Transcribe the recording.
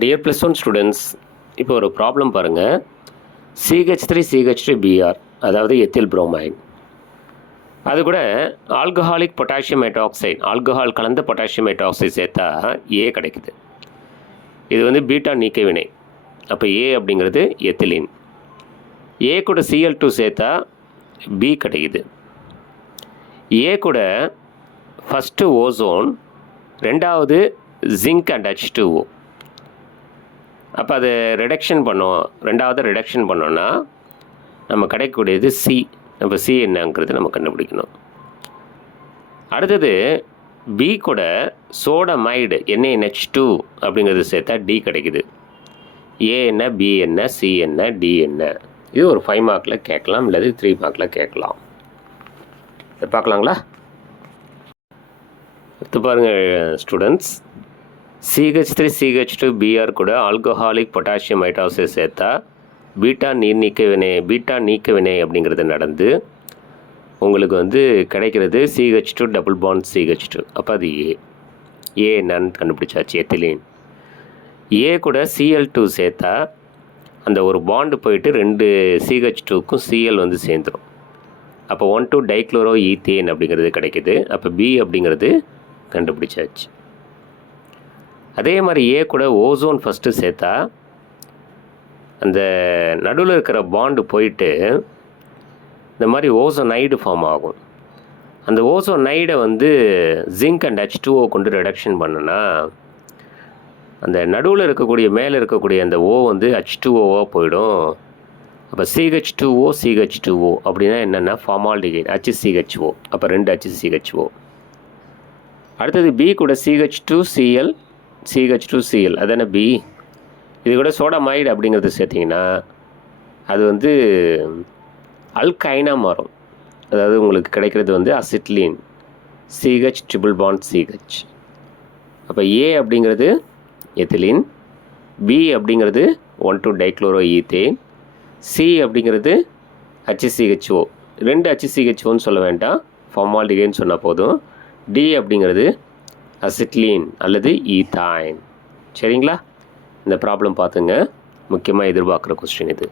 Dear plus one students, இப்போ ஒரு problem பாருங்கள். CH3CH3Br, அதாவது எத்தில் புரோமைடு. அது கூட ஆல்கஹாலிக் பொட்டாசியம் ஹைட்ராக்சைடு, ஆல்கஹால் கலந்த பொட்டாசியம் ஹைட்ராக்சைடு சேர்த்தா ஏ கிடைக்குது. இது வந்து பீட்டா நீக்க வினை. அப்போ ஏ அப்படிங்கிறது எத்திலின். ஏ கூட Cl2 சேர்த்தா பி கிடைக்குது. ஏ கூட ஃபஸ்ட்டு ஓசோன், ரெண்டாவது ஜிங்க் அண்ட் H2O. அப்போ அது ரிடக்ஷன் பண்ணோம். ரெண்டாவது ரிடக்ஷன் பண்ணோன்னா நம்ம கிடைக்கக்கூடியது சி. அப்போ சி என்னங்கிறது நம்ம கண்டுபிடிக்கணும். அடுத்தது பி கூட சோடமைடு NaNH2 அப்படிங்கிறது சேர்த்தா டி கிடைக்குது. ஏ என்ன, பி என்ன, சி என்ன, டி என்ன. இது ஒரு 5 மார்க்கில் கேட்கலாம், இல்லது 3 மார்க்கில் கேட்கலாம். இதை பார்க்கலாங்களா? அடுத்து பாருங்கள் ஸ்டூடெண்ட்ஸ். CH3CH2Br கூட ஆல்கஹாலிக் பொட்டாசியம் ஹைட்ராக்சைடு சேர்த்தா பீட்டா நீக்க வினை அப்படிங்கிறது நடந்து உங்களுக்கு வந்து கிடைக்கிறது CH2 டபுள் பாண்ட் CH2. அப்போ அது ஏ என்னன்னு கண்டுபிடிச்சாச்சு, எத்திலீன். ஏ கூட Cl2 சேர்த்தா அந்த ஒரு பாண்டு போயிட்டு 2 CH2க்கும் Cl வந்து சேர்ந்துடும். அப்போ 1,2 டைக்ளோரோ ஈத்தேன் அப்படிங்கிறது கிடைக்கிது. அப்போ பி அப்படிங்கிறது கண்டுபிடிச்சாச்சு. அதே மாதிரி ஏ கூட ஓசோன் ஃபஸ்ட்டு சேர்த்தா அந்த நடுவில் இருக்கிற பாண்டு போயிட்டு இந்த மாதிரி ஓசோனைடு ஃபார்ம் ஆகும். அந்த ஓசோனைடை வந்து ஜிங்க் அண்ட் H2O கொண்டு ரிடக்ஷன் பண்ணுனா அந்த நடுவில் இருக்கக்கூடிய மேலே இருக்கக்கூடிய அந்த ஓ வந்து H2Oவாக போயிடும். அப்போ CH2O அப்படின்னா என்னென்னா ஃபார்மால்டிகைட் HCHO. அப்போ 2 HCHO. அடுத்தது பி கூட CH2Cl அதான பி. இது கூட சோடமைடு அப்படிங்கிறது சேர்த்திங்கன்னா அது வந்து அல்கைனாக மாறும். அதாவது உங்களுக்கு கிடைக்கிறது வந்து அசிட்லீன், CH ட்ரிபிள் பாண்ட் CH. அப்போ ஏ அப்படிங்கிறது எத்திலீன், பி அப்படிங்கிறது 1,2 டைக்ளோரோ ஈத்தேன், சி அப்படிங்கிறது HCHO. 2 HCHOன்னு சொல்ல வேண்டாம், ஃபார்மால்டிகைன்னு சொன்னால் போதும். டி அப்படிங்கிறது அசிட்லீன் அல்லது ஈத்தைன். சரிங்களா? இந்த ப்ராப்ளம் பார்த்துங்க, முக்கியமாக எதிர்பார்க்குற கொஸ்டின் இது.